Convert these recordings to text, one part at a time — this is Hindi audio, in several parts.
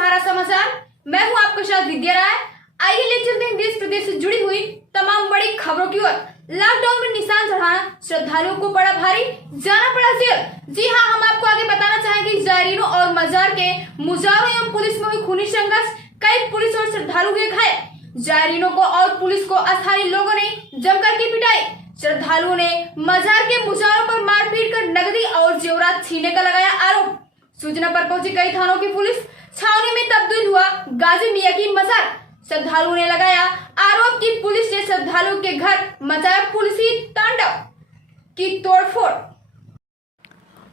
सहारा समाचार। मैं हूं आपके साथ विद्या राय। आइए ले चलते हैं देश प्रदेश से जुड़ी हुई तमाम बड़ी खबरों की ओर। लॉकडाउन में निशान चढ़ाना श्रद्धालुओं को पड़ा भारी, जाना पड़ा जेल। जी हां, हम आपको आगे बताना चाहेंगे जायरीनों और मजार के मुजावरों एवं पुलिस में हुई खूनी संघर्ष, कई पुलिस और श्रद्धालु हुए घायल। जायरीनों को और पुलिस को अस्थायी लोगों ने जमकर की पिटाई। श्रद्धालुओं ने मजार के मुजावरों पर मारपीट कर नकदी और जेवरात छीनने का लगाया आरोप। सूचना पर पहुंची कई थानों की पुलिस छावनी में तब्दील हुआ गाजी मियां की मजार। श्रद्धालुओं ने लगाया आरोप कि पुलिस ने श्रद्धालुओं के घर मचाया पुलिसी तांडव की तोड़फोड़।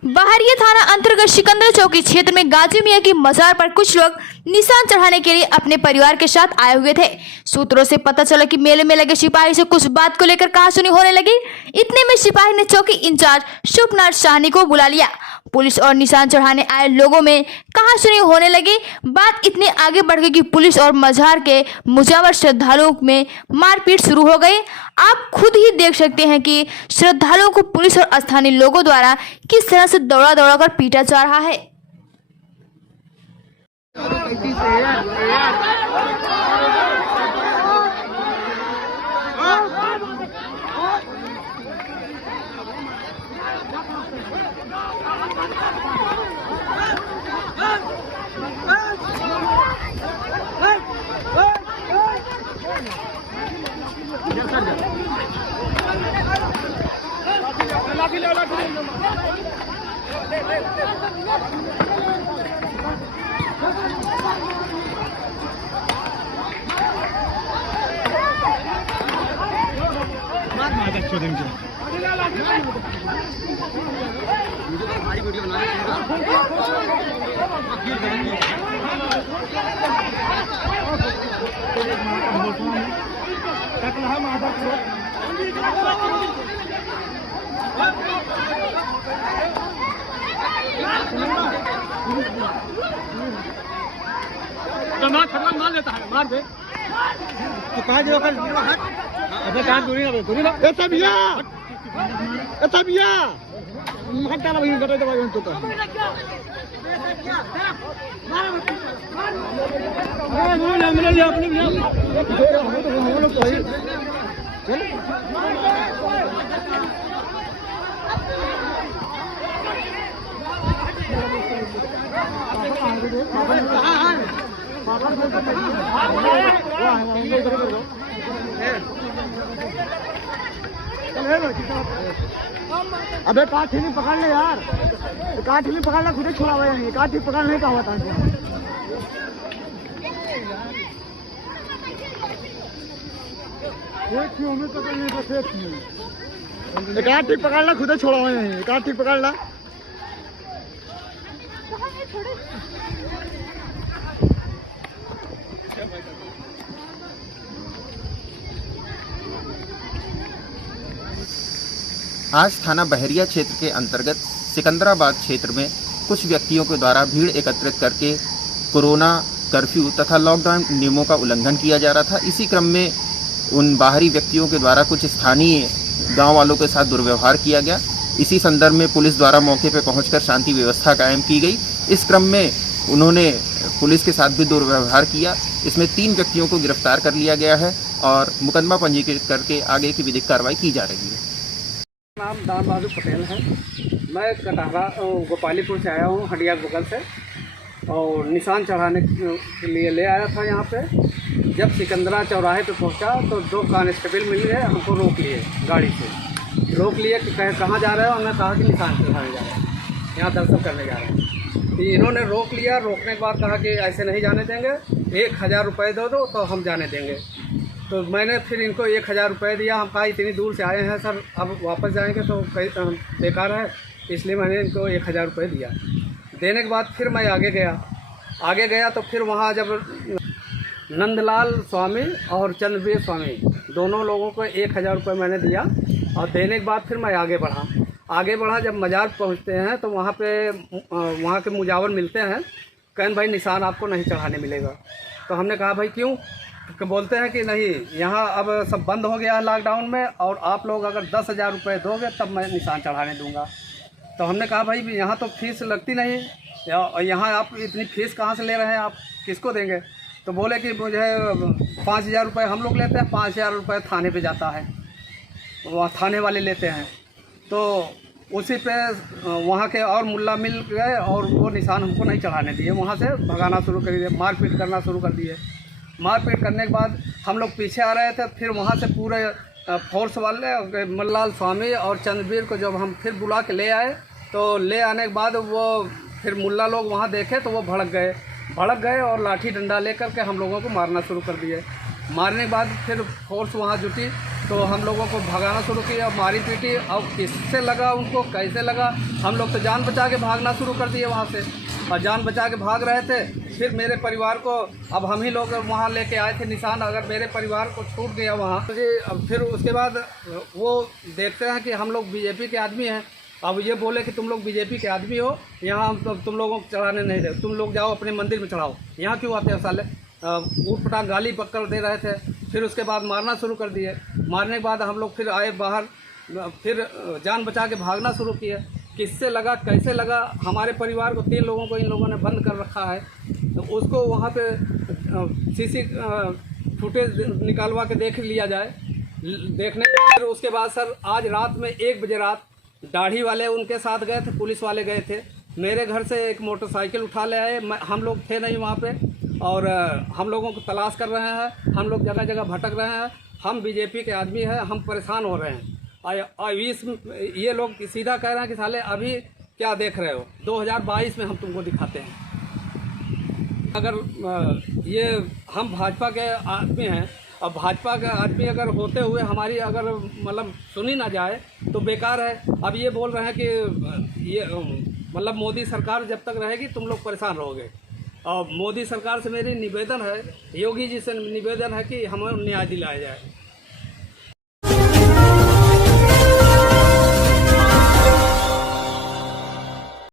बहरिया थाना अंतर्गत सिकंदरा चौकी क्षेत्र में गाजी मियां की मजार पर कुछ लोग निशान चढ़ाने के लिए अपने परिवार के साथ आए हुए थे। सूत्रों से पता चला कि मेले में लगे सिपाही से कुछ बात को लेकर कहासुनी होने लगी। इतने में सिपाही ने चौकी इंचार्ज शुभनाथ साहनी को बुला लिया। पुलिस और निशान चढ़ाने आए लोगों में कहासुनी होने लगी। बात इतनी आगे बढ़ गई कि पुलिस और मजार के मुजावर श्रद्धालुओं में मारपीट शुरू हो गई। आप खुद ही देख सकते हैं कि श्रद्धालुओं को पुलिस और स्थानीय लोगों द्वारा किस तरह से दौड़ा दौड़ा कर पीटा जा रहा है। मार लेता है, मार दे तो कहा जो कर अबे कान दूरी ना ऐसा भैया मत डाला भाई गटे दवाई तो कर अरे मिल लिया अपने भी हम लोग सही चल अबे काठी नहीं पकड़ ले यार, काठी नहीं पकड़ना खुद ही छोड़ा हुआ है, काठी पकड़ने का हुआ था। हमें पकड़ने का काठी पकड़ना खुद ही छोड़ा हुआ है, काठी पकड़ना। आज थाना बहरिया क्षेत्र के अंतर्गत सिकंदराबाद क्षेत्र में कुछ व्यक्तियों के द्वारा भीड़ एकत्रित करके कोरोना कर्फ्यू तथा लॉकडाउन नियमों का उल्लंघन किया जा रहा था। इसी क्रम में उन बाहरी व्यक्तियों के द्वारा कुछ स्थानीय गांव वालों के साथ दुर्व्यवहार किया गया। इसी संदर्भ में पुलिस द्वारा मौके पर पहुंचकर शांति व्यवस्था कायम की गई। इस क्रम में उन्होंने पुलिस के साथ भी दुर्व्यवहार किया। इसमें 3 व्यक्तियों को गिरफ्तार कर लिया गया है और मुकदमा पंजीकृत करके आगे की विधिक कार्रवाई की जा रही है। नाम दाम बहादुर पटेल है। मैं कटहरा गोपालीपुर से आया हूँ, हडिया बगल से, और निशान चढ़ाने के लिए ले आया था यहाँ पे। जब सिकंदरा चौराहे पे पहुँचा तो 2 कांस्टेबल मिले, हमको रोक लिए, गाड़ी से रोक लिए कि कहाँ जा रहे हो। हमने कहा कि निशान चढ़ाने जा रहे हैं, यहाँ दर्शन करने जा रहे हैं। तो इन्होंने रोक लिया। रोकने के बाद कहा कि ऐसे नहीं जाने देंगे, 1000 रुपये दे दो तो हम जाने देंगे। तो मैंने फिर इनको 1000 रुपये दिया। हम कहा इतनी दूर से आए हैं सर, अब वापस जाएंगे तो बेकार है, इसलिए मैंने इनको 1000 रुपये दिया। देने के बाद फिर मैं आगे गया तो फिर वहाँ जब नंदलाल स्वामी और चंद्रवीर स्वामी दोनों लोगों को 1000 रुपये मैंने दिया। और देने के बाद फिर मैं आगे बढ़ा। जब मजार पहुँचते हैं तो वहाँ के मुजावर मिलते हैं, कहन भाई निशान आपको नहीं चढ़ाने मिलेगा। तो हमने कहा भाई क्यों? तो बोलते हैं कि नहीं, यहाँ अब सब बंद हो गया है लॉकडाउन में, और आप लोग अगर 10,000 रुपये दोगे तब मैं निशान चढ़ाने दूंगा। तो हमने कहा भाई यहाँ तो फीस लगती नहीं, यहाँ आप इतनी फीस कहाँ से ले रहे हैं, आप किसको देंगे? तो बोले कि मुझे 5,000 रुपये हम लोग लेते हैं, 5,000 रुपये थाने पे जाता है, वहाँ थाने वाले लेते हैं। तो उसी पे वहाँ के और मुल्ला मिल गए और वो निशान हमको नहीं चढ़ाने दिए, वहाँ से भगाना शुरू कर दिए, मारपीट करना शुरू कर दिए। मारपीट करने के बाद हम लोग पीछे आ रहे थे, फिर वहाँ से पूरे फोर्स वाले मल्लाल स्वामी और चंद्रवीर को जब हम फिर बुला के ले आए, तो ले आने के बाद वो फिर मुल्ला लोग वहाँ देखे तो वो भड़क गए और लाठी डंडा लेकर के हम लोगों को मारना शुरू कर दिए। मारने के बाद फिर फोर्स वहाँ जुटी तो हम लोगों को भगाना शुरू किया, मारी पीटी। अब किससे लगा, उनको कैसे लगा, हम लोग तो जान बचा के भागना शुरू कर दिए वहाँ से, और जान बचा के भाग रहे थे। फिर मेरे परिवार को, अब हम ही लोग वहाँ लेके आए थे निशान, अगर मेरे परिवार को छूट गया वहाँ तो फिर उसके बाद वो देखते हैं कि हम लोग बीजेपी के आदमी हैं। अब ये बोले कि तुम लोग बीजेपी के आदमी हो, यहाँ हम तुम लोगों को चढ़ाने नहीं दे, तुम लोग जाओ अपने मंदिर में चढ़ाओ, यहाँ क्यों आते हो साले। ऊट पटांग गाली पकड़ दे रहे थे। फिर उसके बाद मारना शुरू कर दिए। मारने के बाद हम लोग फिर आए बाहर, फिर जान बचा के भागना शुरू किए। किससे लगा, कैसे लगा, हमारे परिवार को 3 लोगों को इन लोगों ने बंद कर रखा है। तो उसको वहाँ पे सीसी फुटेज निकालवा के देख लिया जाए। देखने के बाद उसके बाद सर आज रात में 1 बजे रात दाढ़ी वाले उनके साथ गए थे, पुलिस वाले गए थे, मेरे घर से एक मोटरसाइकिल उठा ले आए। हम लोग थे नहीं वहाँ पे, और हम लोगों को तलाश कर रहे हैं, हम लोग जगह जगह भटक रहे हैं। हम बीजेपी के आदमी हैं, हम परेशान हो रहे हैं। ये लोग सीधा कह रहे हैं कि साले अभी क्या देख रहे हो, 2022 में हम तुमको दिखाते हैं। अगर ये हम भाजपा के आदमी हैं, अब भाजपा के आदमी अगर होते हुए हमारी अगर मतलब सुनी ना जाए तो बेकार है। अब ये बोल रहे हैं कि ये मतलब मोदी सरकार जब तक रहेगी तुम लोग परेशान रहोगे। और मोदी सरकार से मेरी निवेदन है, योगी जी से निवेदन है कि हमें न्याय दिलाया जाए।